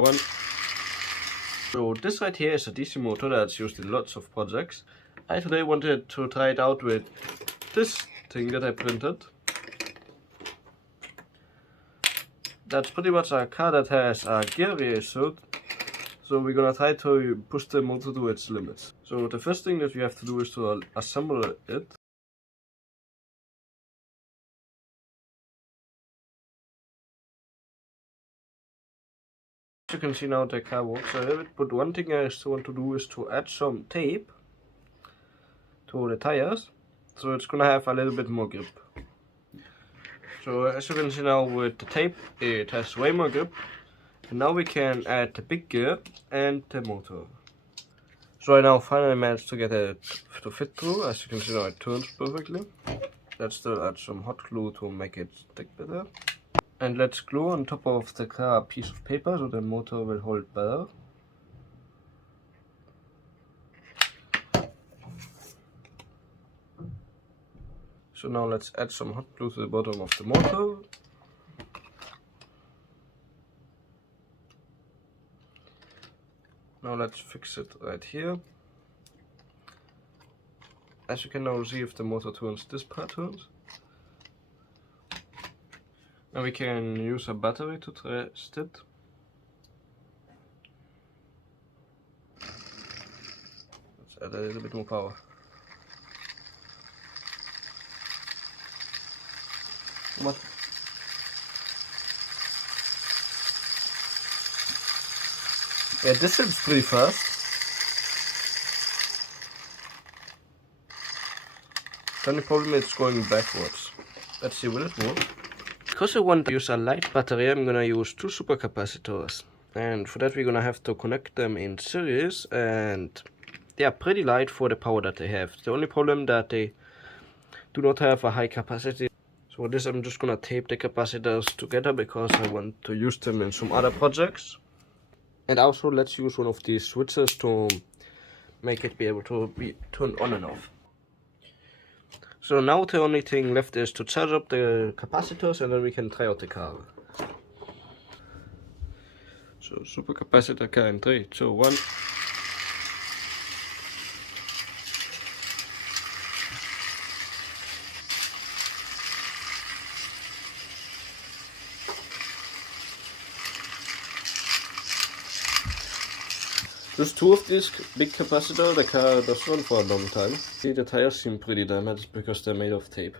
One. So this right here is a DC motor that's used in lots of projects. I today wanted to try it out with this thing that I printed. That's pretty much a car that has a gear resuit. So we're gonna try to push the motor to its limits. So the first thing that we have to do is to assemble it. As you can see now the car works a little bit, but one thing I still want to do is to add some tape to the tires, so it's gonna have a little bit more grip. So as you can see now with the tape, it has way more grip. And now we can add the big gear and the motor. So I now finally managed to get it to fit through. As you can see now it turns perfectly. Let's still add some hot glue to make it stick better. And let's glue on top of the car a piece of paper so the motor will hold better. So now let's add some hot glue to the bottom of the motor. Now let's fix it right here. As you can now see, if the motor turns, this part turns. Now we can use a battery to test it. Let's add a little bit more power. What? Yeah, this seems pretty fast. The only problem is going backwards. Let's see, will it work? Because I want to use a light battery, I'm gonna use 2 supercapacitors. And for that we're gonna have to connect them in series, and they are pretty light for the power that they have. The only problem that they do not have a high capacity. So for this I'm just gonna tape the capacitors together because I want to use them in some other projects. And also let's use one of these switches to make it be able to be turned on and off. So now the only thing left is to charge up the capacitors and then we can try out the car. So supercapacitor car in 3, 2, 1. Just 2 of these big capacitors, the car does run for a long time. See, the tires seem pretty damaged because they're made of tape.